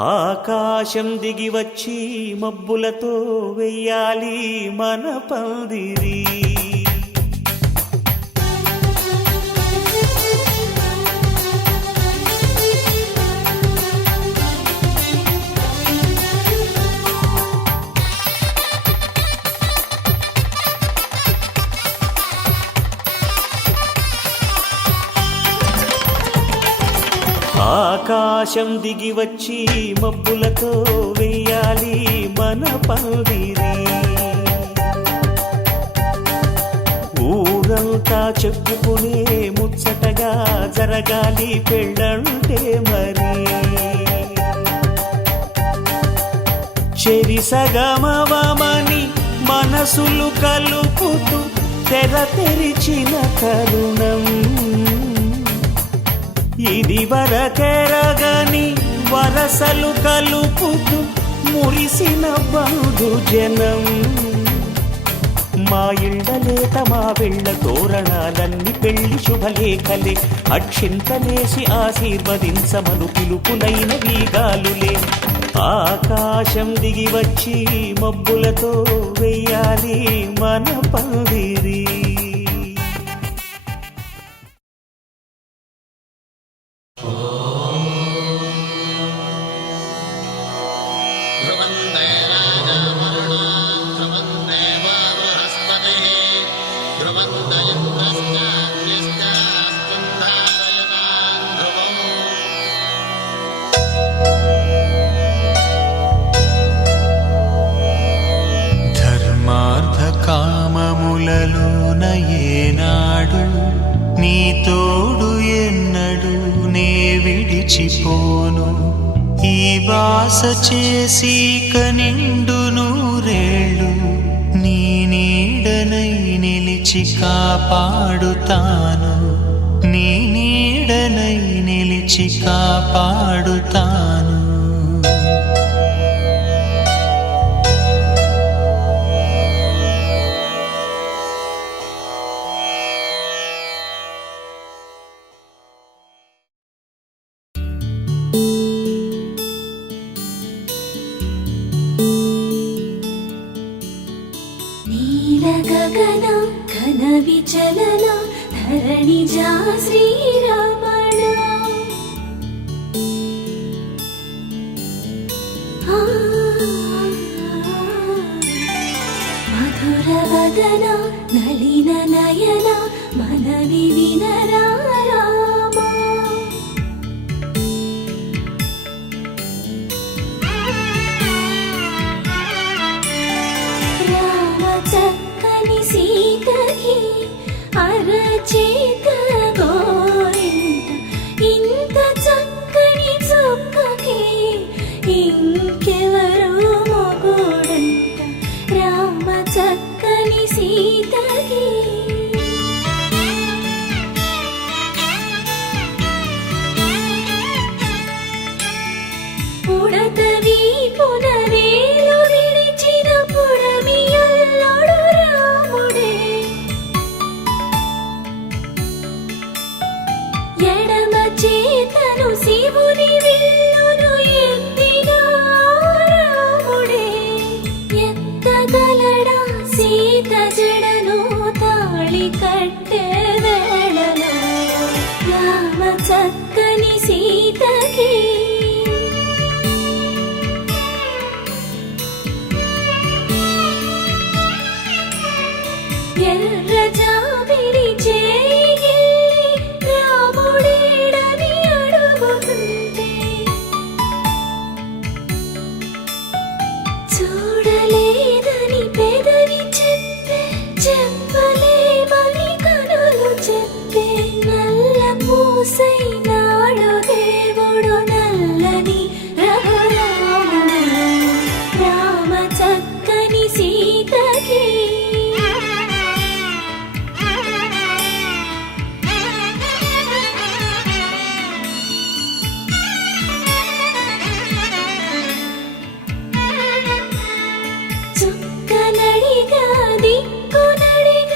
ఆకాశం దిగి వచ్చి మబ్బులతో వెయ్యాలి మన పందిరి. ఆకాశం దిగి వచ్చి మబ్బులతో వెయ్యాలి మన పందిరి. ఊరంతా చెప్పుకునే ముచ్చటగా జరగాలి పెళ్ళంటే మరి. చెరిసగమవమని మనసులు కలుపుతూ తెర తెరిచిన తరుణం ఇది వరకెరగని వరసలు కలుపుతూ మురిసిన బంధుజనం. మా ఇళ్ళలేత మా వెళ్ళ తోరణాలన్నీ పెళ్లి శుభలేఖలే. అక్షింతలేసి ఆశీర్వదించమను పిలుపులైన వీగాలులే. ఆకాశం దిగి వచ్చి మబ్బులతో వెయ్యాలి మన పందిరి. కామములలోన ఏనాడు నీ తోడు ఎన్నడు నే విడిచిపోను. ఈ బాస చేసి కనిండు నూరేళ్ళు నీ నీడనై నిలిచి కాపాడుతాను. నీ నీడనై నిలిచి కాపాడుతాను. గగన ఘన విచలన ధరణిజా శ్రీరమణ. మధుర వదన నళిన నయన మనవి వినరా రామా. సీతకి అరచేత గోరింట ఇంత చక్కని చుక్కకి ఇంకెవరు మొగుడంట. రామ చక్కని సీతకి పుడతవి పునవేలు విడిచిన పుడమియల్లోడు రాముడే. ఎడమ చేతను శివుని విల్లును ఎత్తిన రాముడే. ఎత్తగలడా సీత జడను తాళి కట్టే వేళలో రామ చక్కని సీతకి ఎర్ర జాబిలి చేయి రాముడేడని అడుగుతుంటే చూడలేదని పెదవి చెప్పే చెప్పలేమని కనులు చెప్పే. నల్ల పూసై నాడు దేవుడు నల్లని రఘురాముడు. రామ చక్కని సీతకి చుక్కనడిగా దిక్కు నడిగా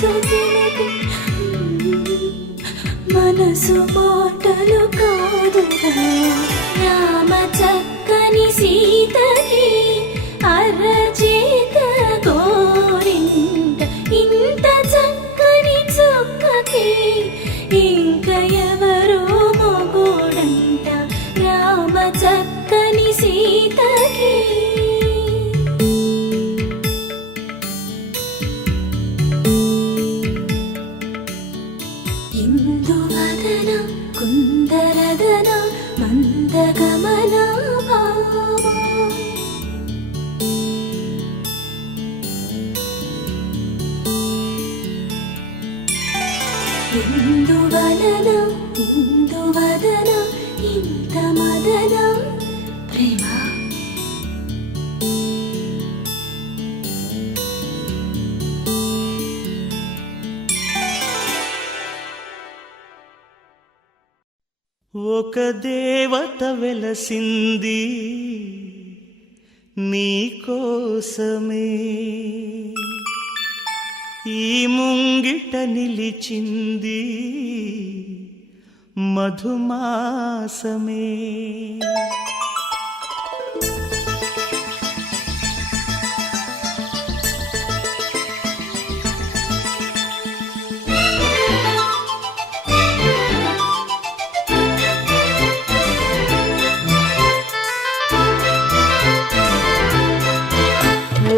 మనసు తెలిపి మనసు మాటలు కాదుగా రామ చక్కని సీతకి అరచేత గోరింట ఇంత చక్కని చుక్కకి ఇంక ఎవరో మొగుడంట రామ చక్కని సీతకి ఇందువదన కుందరదన మందగమన భావా ఇందువలన ఇందువదన ఇంత మదన ప్రేమ ఒక దేవత వెలసింది నీకోసమే ఈ ముంగిట నిలిచింది మధుమాసమే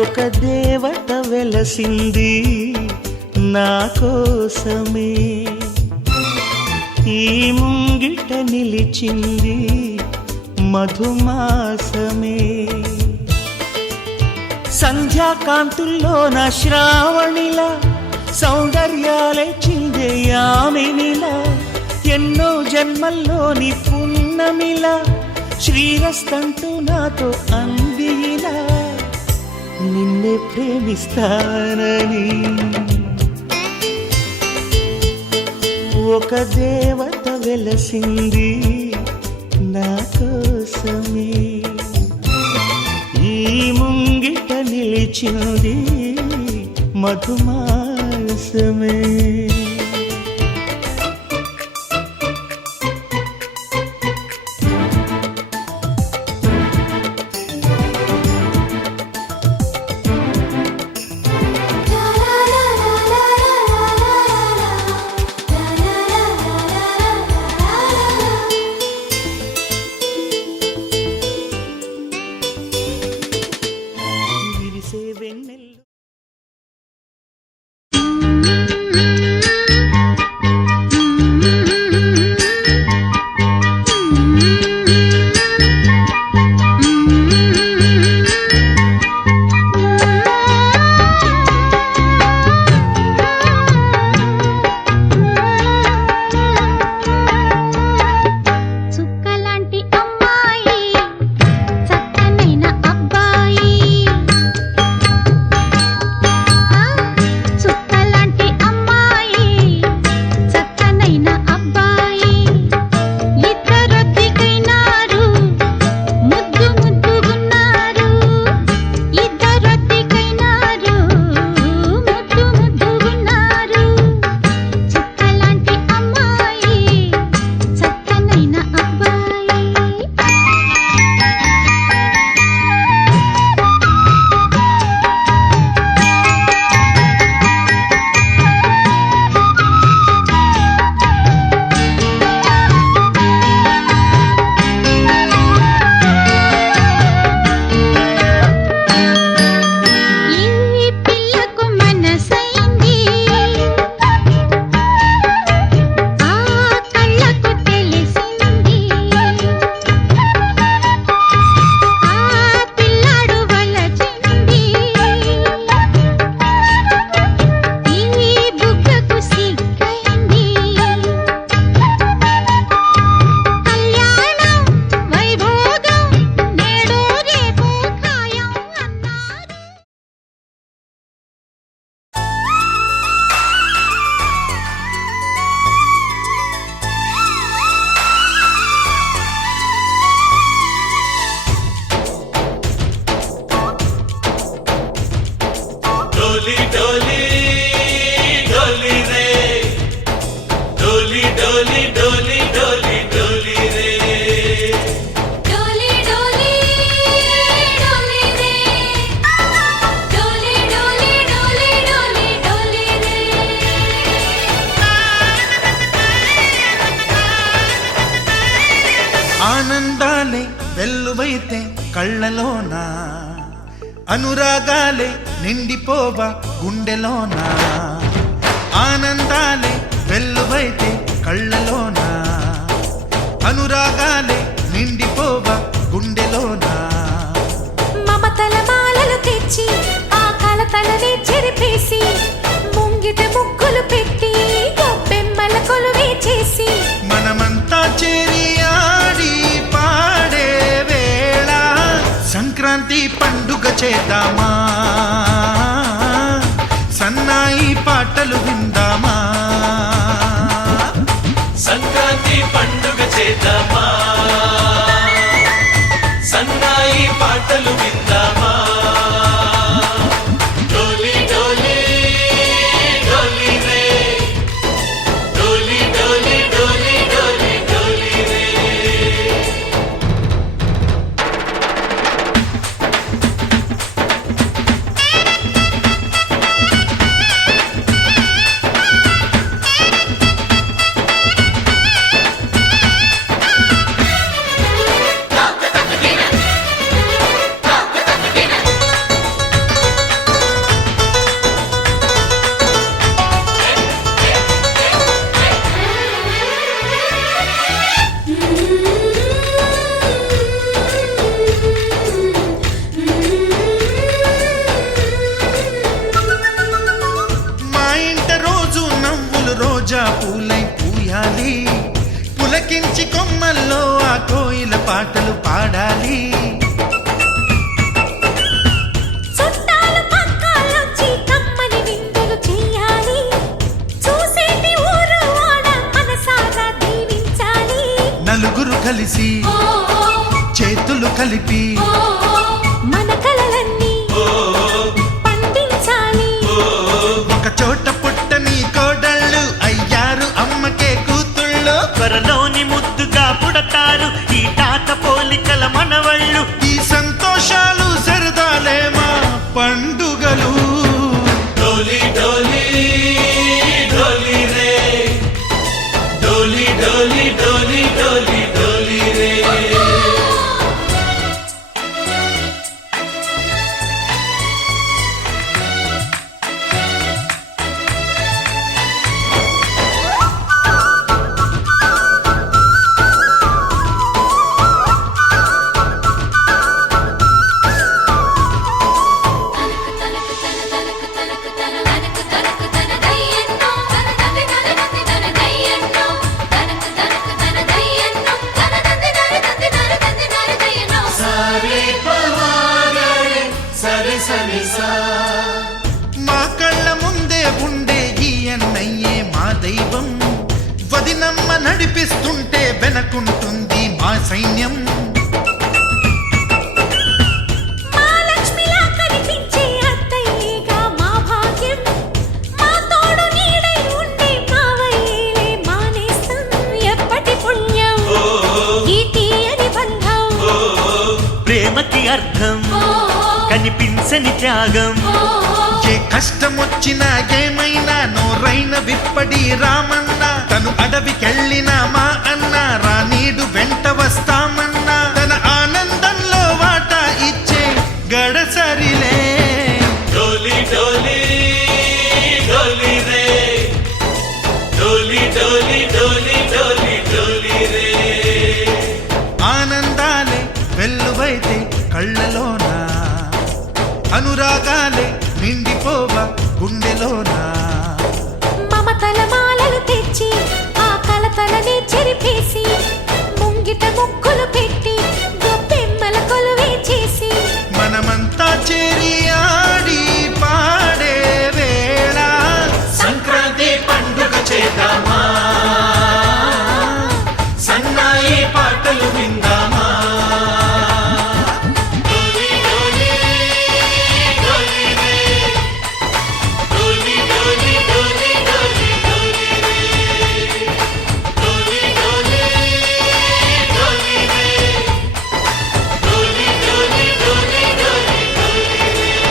ఒక దేవత వెలసింది నా కోసమే ఈ ముంగిట నిలిచింది మధుమాసమే సంధ్యాకాంతుల్లో నా శ్రావణిలా సౌందర్యాలే చిందే యామినిలా ఎన్నో జన్మల్లోని పున్నమిలా శ్రీరస్తంటూ నాతో అందిలా నిన్నే ప్రేమిస్తానని ఒక దేవత వెలసింది నా కోసమే ఈ ముంగిట నిలిచింది మధుమాసమే విరిసే వెన్నెల్లో చుక్కలాంటి అమ్మాయి చక్కనైన అబ్బాయి చుక్కలాంటి అమ్మాయి చక్కనైన అబ్బాయి ఇద్దరొత్తికైనారు ముద్దు ముద్దుగున్నారు ఇద్దరొత్తికైనారు ముద్దు ముద్దుగున్నారు చుక్కలాంటి అమ్మాయి చక్కనైన అబ్బాయి ఈ పిల్లకు మనసైంది ఆ కళ్ళకు తెలిసింది ఆ పిల్లాడు వలచింది ఈ బుగ్గకు సిగ్గైంది కళ్యాణం వైభోగం నేడు రేపు ఖాయం అన్నారు డోలి డోలి వెల్లువైతే కళ్ళలోన అనురాగాలే నిండిపోవా గుండెలోన ఆనందాలే వెల్లువైతే కళ్ళలోన అనురాగాలే నిండిపోవా గుండెలోన మమతల మాలలు తెచ్చి ఆ కలతలనే చెరిపేసి ముంగిట ముగ్గులు పెట్టి గొప్పెమ్మల కొలువే చేసి మనమంతా చేరి ఆడి పాడే వేళ సంక్రాంతి పండుగ చేద్దామా సన్నాయి పాటలు విందామా సంక్రాంతి పండుగ చేద్దామా సన్నాయి పాటలు విందామా డోలి డోలి డోలి రే డోలి డోలి డోలి డోలి డోలి రే మా ఇంట రోజు నవ్వులు రోజా పూలై పూయాలి పులకించి కొమ్మల్లో ఆ కోయిల పాటలు పాడాలి చుట్టాలు పక్కాలొచ్చి కమ్మని విందులు చెయ్యాలి చూసేటి ఊరు వాడ మనసారా దీవించాలి నలుగురు కలిసి చేతులు కలిపి మన కలలన్నీ పండించాలి ఒక చోట పుట్టని కోడళ్ళు అయ్యారు అమ్మకే కూతుళ్ళు త్వరలోని ముద్దుగా పుడతారు ఈ తాత పోలికల మనవళ్ళు ఈ సంతోషాలు సరదాలే మా పండుగలు డోలి డోలి డోలి రే డోలి డోలి డోలి డోలి డోలి రే సరే సరే సా మా కళ్ళ ముందే ఉండే ఈ అన్నయ్యే మా దైవం వదినమ్మ నడిపిస్తుంటే వెనకుంటుంది మా సైన్యం మా లక్ష్మిలా కనిపించే అత్తయ్యేగా మా భాగ్యం మా తోడు నీడై ఉండే మావయ్యేలే మానేస్తాం ఎప్పటి పుణ్యం ఈ తీయని బంధం ప్రేమకి అర్థం కనిపించని త్యాగం ఏ కష్టం వచ్చినా ఏమైనా నోరైన విప్పడి రామన్న తను అడవికెళ్ళిన మా అన్న రానీడు వెంట వస్తామన్నా తన ఆనందంలో వాటా ఇచ్చే గడసరిలే డోలి డోలి డోలి రే డోలి డోలి డోలి డోలి డోలి రే ఆనందాలే వెల్లువైతే కళ్ళలోన అనురాగాలే నిండిపోవా గుండెలోన మమతల మాలలు తెచ్చి ఆ కలతలనే చెరిపేసి ముంగిట ముగ్గులు పెట్టి గొప్పెమ్మల కొలువే చేసి మనమంతా చేరి ఆడి పాడే వేళ సంక్రాంతి పండుగ చేద్దామా సన్నాయి పాటలు విందామా డోలి డోలి డోలి రే డోలి డోలి డోలి డోలి డోలి రే డోలి డోలి డోలి రే డోలి డోలి డోలి డోలి డోలి రే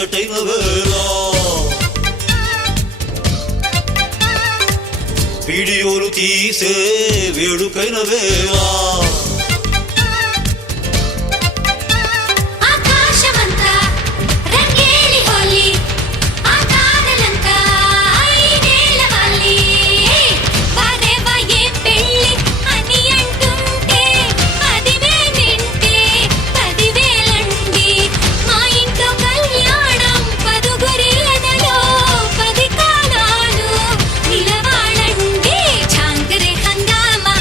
ముచ్చటైన వేళ వీడియోలు తీసే వేడుకైన వేళ ఆకాశమంతా రంగేలి హోలీ ఆ తారలంతా ఐదేళ్ల వాలి వారేవా ఏ పెళ్ళి అని అంటుంటే పదివే వింటే పదివేలండి మా ఇంట్లో కళ్యాణం పదుగురిళ్ళలో 10 కాలాలు నిలవాలండి చాంకరే హంగామా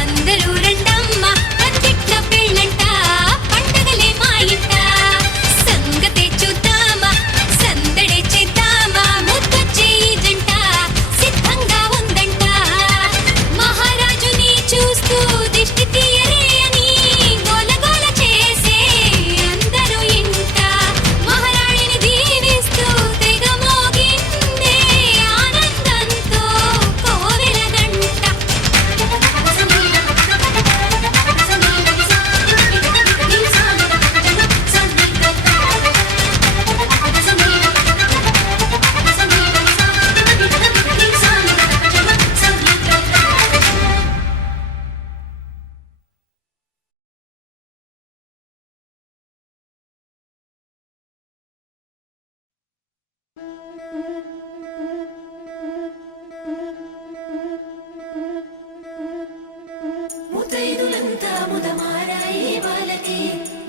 అందరూ రండమ్మ పందిట్ల పెళ్ళంట పండగలే మా ఇంట సంగతే చూద్దామా సందడే చేద్దామా ముద్దొచ్చే ఈ జంట సిద్ధంగా ఉందంట మహారాజుని చూస్తూ దిష్టి తీయరే అని గోలగోల చేసే అందరూ ఇంట మహారాణిని దీవిస్తూ తెగ మోగిందే ఆనందంతో కోవెల గంట ముతైదులంతా ముదమారాయి వాళ్ళకి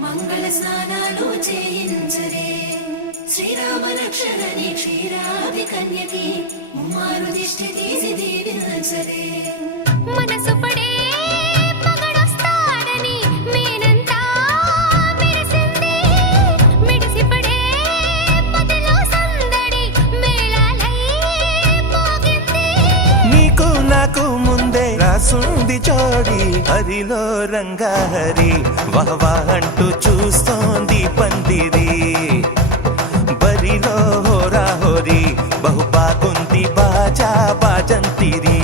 మంగళ స్నానాలు చేయించరే శ్రీరామ రక్షణని క్షీరాది కన్యకి ముమ్మారు దిష్టి తీసి దీవించరే మనసు పడే మగడొస్తాడని మేనంతా మెరిసింది మిడిసిపడే పదిలో సందడి మేళాలై మోగింది నీకు నాకు ముందే రాసుంది జోడి హరిలో రంగాహరి వహవా అంటూ చూస్తోంది పందిరి బరిలో హోరా హోరి బహు బాగుంది బాజా బాజంతిరి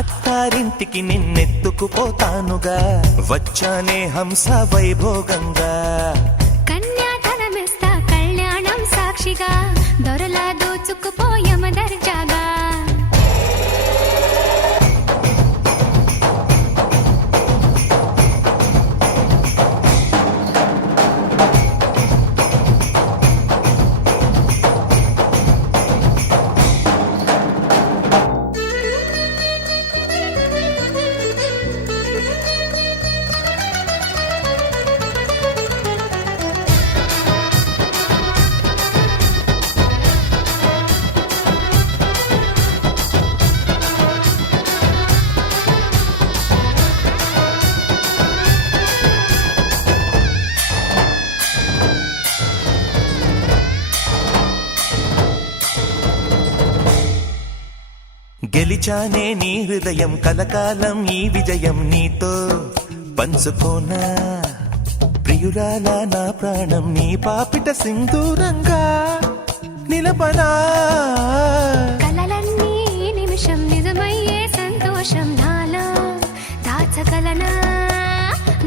అత్తారింటికి నిన్నెత్తుకుపోతానుగా వచ్చానే హంస వైభోగంగా కన్యాధనమిస్తా కళ్యాణం సాక్షిగా దొరలా దోచుకుపోయమ దర్జాగా గెలిచానే నీ హృదయం కలకాలం ఈ విజయం నీతో పంచుకోనా ప్రియురాలా నా ప్రాణం నీ పాపిట సింధూరంగా నిలపనా కలలన్నీ నిమిషం నిజమయ్యే సంతోషం నాలో దాచగలనా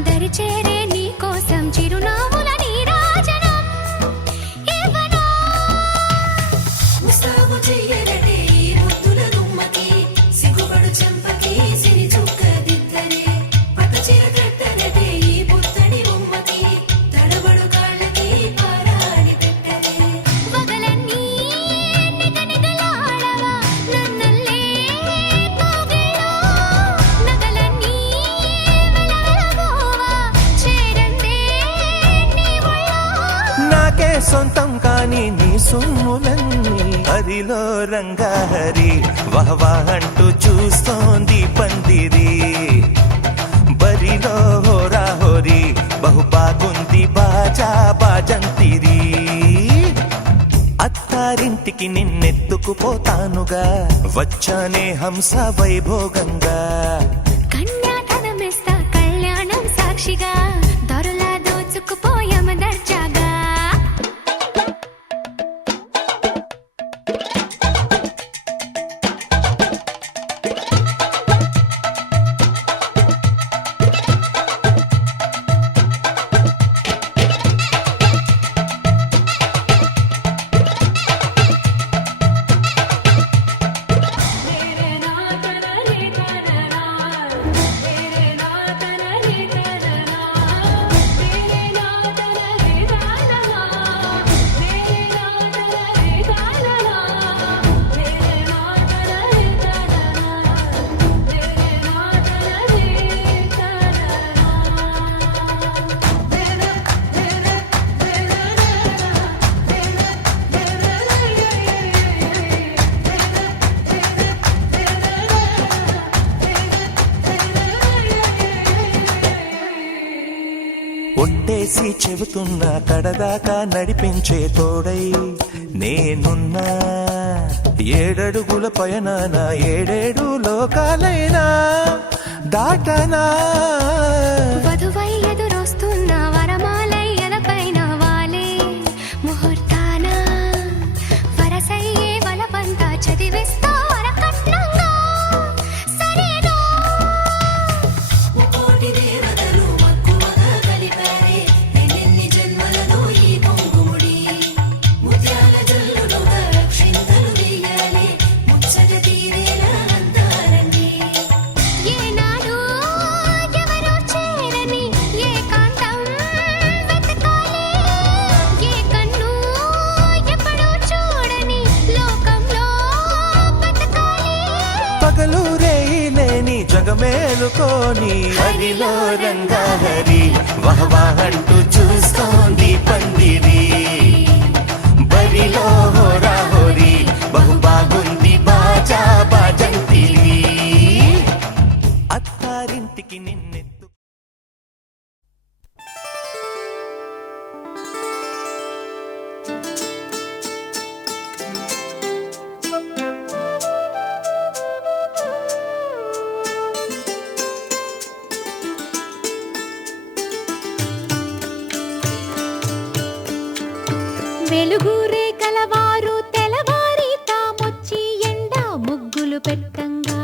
దరిచేరే నీ కోసం చిరునవ్వుల నీరాజనం ఇవ్వనా ముస్తాబు చెయ్యరటే ఈ ముద్దుల గుమ్మకి సిగ్గుపడు చెంపకి సిరి చుక్క దిద్దరే పట్టు చీర కట్టనటే ఈ పుత్తడి బొమ్మకి తడబడు కాళ్ళకి పారాని పెట్టరే వగలన్నీ నిగనిగలాడవా నన్నల్లే కోగిలో నగలన్నీ వెలవెలబోవా చేరందే నీ ఒళ్ళో నాకే సొంతం కాని నీ సొమ్ములన్నీ హరిలో రంగాహరి వహవా అంటూ చూస్తోంది పందిరి బరిలో హోరా హోరి బహు బాగుంది బాజా బాజంతిరి అత్తారింటికి నిన్నెత్తుకుపోతానుగా వచ్చానే హంస వైభోగంగా కన్యాధనమిస్తా కళ్యాణం సాక్షిగా దొరలా దోచుకుపోయమ దర్జాగా ఒట్టేసి చెబుతున్నా కడదాకా నడిపించే తోడై నేనున్నా. 7 అడుగుల పయనాన 7 లోకాలైనా దాటనా. వధువై ఎదురొస్తున్న వరమాలై ఎదపైన వాలే ముహూర్తాన వరసయ్యే వలపంతా చదివిస్తా వరకట్నంగా సరేనా. ముకోటి దేవతలు మక్కువగా కలిపారే ఎన్నెన్ని జన్మలలో ఈ కొంగుముడి. ముత్యాల జల్లులుగా అక్షింతలు వేయాలి ముచ్చట తీరేలా అంతారండి. ఏనాడు ఎవరో చేరని ఏకాంతం వెతకాలి. ఏ కన్ను ఎప్పుడూ చూడని లోకంలో బతకాలి. పగలు రేయి లేని జగమేలుకోని హరిలో రంగాహరి వహవాహంటూ చూస్తోంది పందిరి. బరిలో హోరాహోరి బహు బాగుంది బాజా బాజంతిరి. అత్తారింటికి నిన్నెత్తు వెలుగురే కలవారు తెలవారి తామొచ్చి ఎండా ముగ్గులు పెట్టంగా.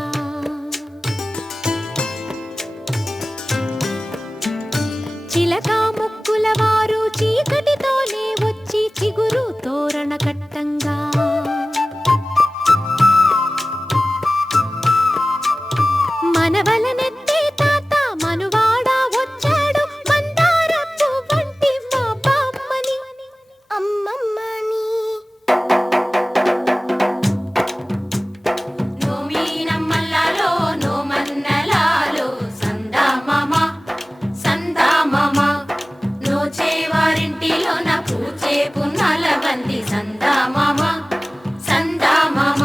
చిలక ముక్కుల వారు చీకటితోనే వచ్చి చిగురు తోరణ కట్టంగా. మనవలనెత్తే తాత మనువాడ వచ్చాడు మందార పువ్వంటి మా బామ్మని అమ్మమ్మని. నోమీనమ్మల్లాలో నోమన్నలాలో సందామామ సందామామ. నోచేవారింటిలో నా పూచే పున్నాల బంది సందామామ సందామామ.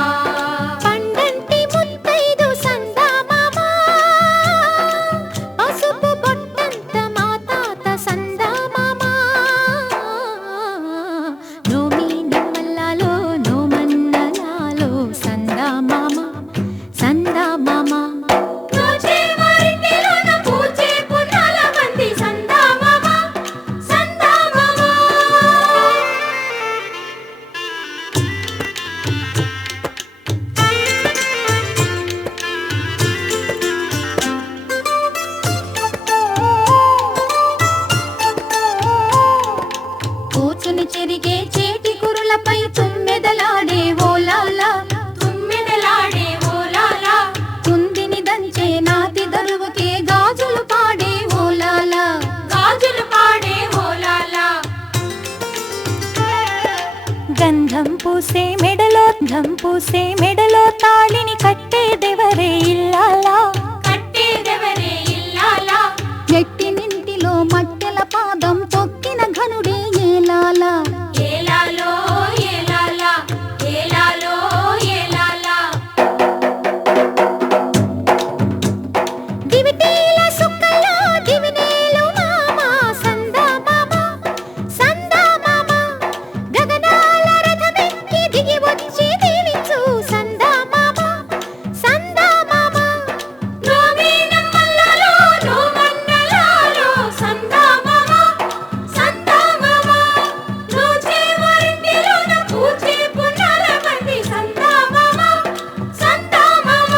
పండంటి ముత్తైదు సందామామ పసుపు బొట్టంత మా తాత సందామామ. నోమి నమ్మల్లాలో నోమన్నలాలో సందామామ సందామామ. నోచేవారింటిలో నా పూచే పున్నాల బంది సందామామ సందామామ. కూచుని చెరిగే చేటి కురులపై తుమ్మెదలాడే ఓలాలా. తుమ్మెదలాడే ఓలాలా కుందిని దంచే నాతి దరువుకే గాజులు పాడే ఓలాలా. గాజులు పాడే ఓలాలా. గంధం పూసే మెడలో తాళిని కట్టేదెవరే ఇల్లాలా. కట్టేదెవరే ఇల్లాలా. ఎట్టినింటిలో మట్టెల పాదం తొక్కిన ఘనుడే ఏలాలా. ఏలాలో ఏలాలా ఏలాలో ఏలాలా. దివిటీల సుక్కల్లో దివినేలు మామ సందామామ సందామామ. గగనాల రథమెక్కి దిగి వచ్చి దీవించు సందామామ సందామామ. నోమీనమ్మల్లాలో నోమన్నలాలో సందామామ సందామామ. నోచేవారింటిలో నా పూచే పున్నాల బంది సందామామ సందామామ.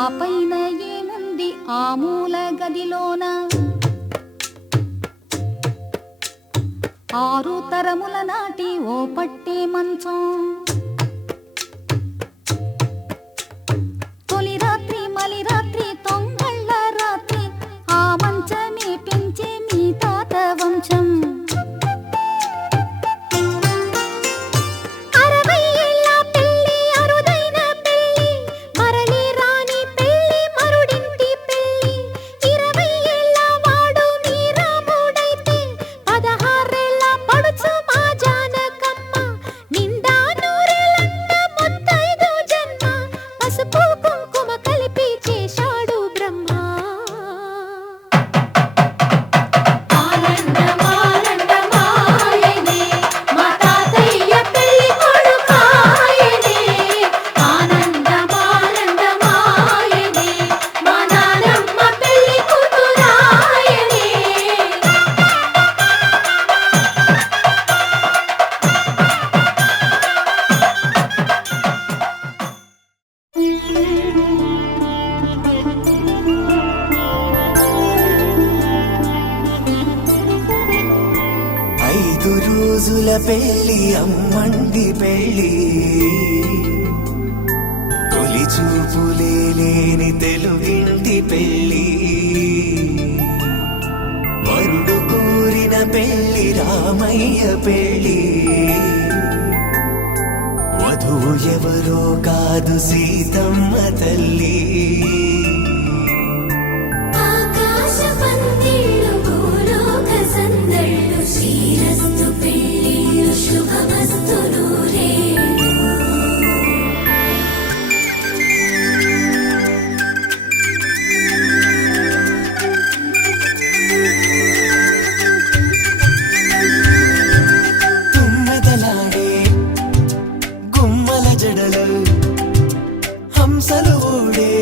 ఆ పైన ఏముంది ఆ మూల గదిలోన. 6 తరముల నాటి ఓ పట్టే మంచం. తొలి రాత్రి మలి రాత్రి తొంగళ్ళ రాత్రి ఆ మంచమే పెంచే మీ తాత వంశం. 60 ఏళ్ళ పెళ్లి అరుదైన పెళ్లి మరలి రాని పెళ్లి మరుడింటి పెళ్లి. పసుపు కుంకుమ కలిపి చేశాడు బ్రహ్మ. ఆనందమానందమాయనే మా తాతయ్య పెళ్లి కొడుకాయనే. ఆనందమానందమాయనే మా నానమ్మ పెళ్లి కూతురాయనే. 5 రోజుల పెళ్లి అమ్మండి పెళ్లి, తొలి చూపులే లేని తెలుగింటి పెళ్లి. వరుడు కోరిన పెళ్లి రామయ్య పెళ్లి, వధువు ఎవరో కాదు సీతమ్మ తల్లి. ఆకాశ పందిళ్ళు భూలోక సందళ్ళు శ్రీరస్తు పెళ్ళిళ్ళు శుభమస్తు నూరేళ్ళు. తుమ్మెదలాడే గుమ్మల జడలు, హంసలు ఊడే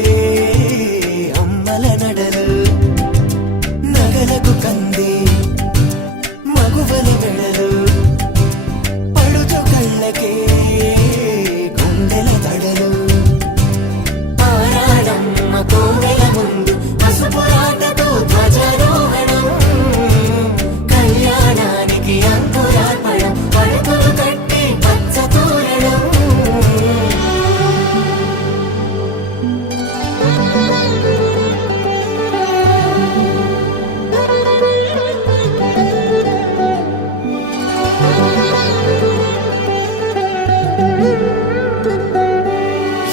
అమ్మల నడలు, నగలకు కంది మగువల వెడలు, పడుచు కళ్ళకే గుండెల తడలు. ఆరాడమ్మ కోవెల ముందు పసుపురాటతో ధ్వజారోహణం, కళ్యాణానికి అంకురార్పణం, పడకలు కట్టి పచ్చ తోరణం.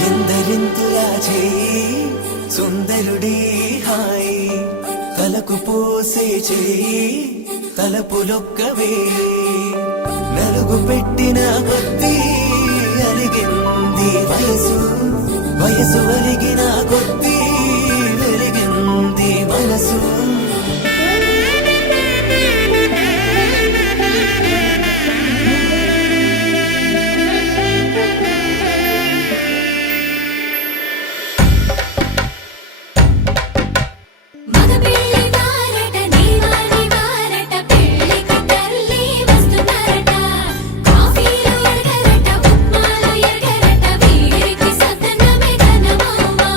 ఎందరింతులా చేయి సుందరుడి హాయి, తలకు పోసే చేయి తలపులొక్కవే. నలుగు పెట్టిన కొద్దీ అలిగింది వయసు, వయసు అలిగిన కొద్దీ వెలిగింది మనసు. మగ పెళ్లి వారట నీవాని వారట పెళ్లికి తల్లి వస్తున్నారట. కాఫీలు ఎరగరట ఉప్మాలు ఎరగరట వీరికి సదనమే ఘనమౌమౌ.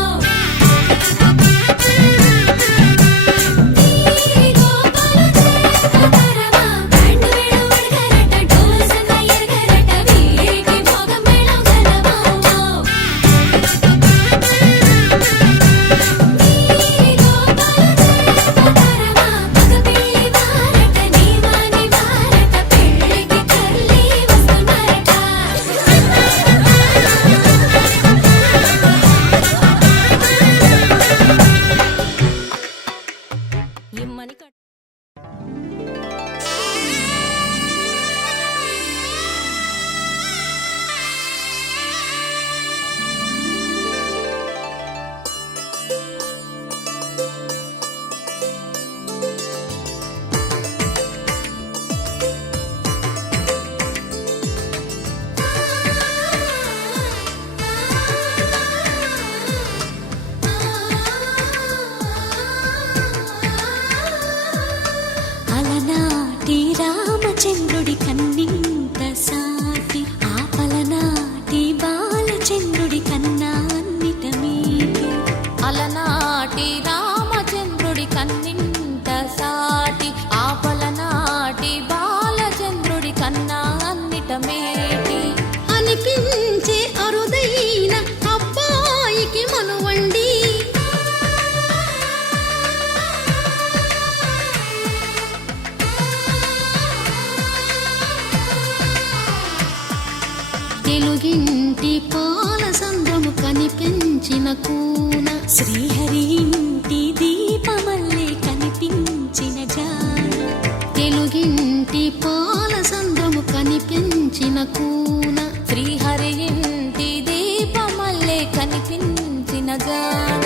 తీరి గోపాలు చేరుతారమా బ్యాండ్ మేళం ఎరగరట డోలు సన్న ఎరగరట వీరికి మోగ మేళం ఘనమౌమౌ. అలనాటి రామచంద్రుడి కన్నింత సాటి, ఆపలనాటి బాలచంద్రుడి కన్నా అన్నిట మీటి. అలనాటి రామచంద్రుడి కన్నింత సాటి, ఆపలనాటి బాలచంద్రుడి కన్నా అన్నిట మేటి. అనిపించే అరుదైన అబ్బాయికి మనువండి, తెలుగింటి పాల సంద్రము కనిపించిన కూన, శ్రీహరి ఇంటి దీపమల్లే కనిపించిన జాన. తెలుగింటి పాల సంద్రము కనిపించిన కూన, శ్రీహరి ఇంటి దీపమల్లే కనిపించిన రాజా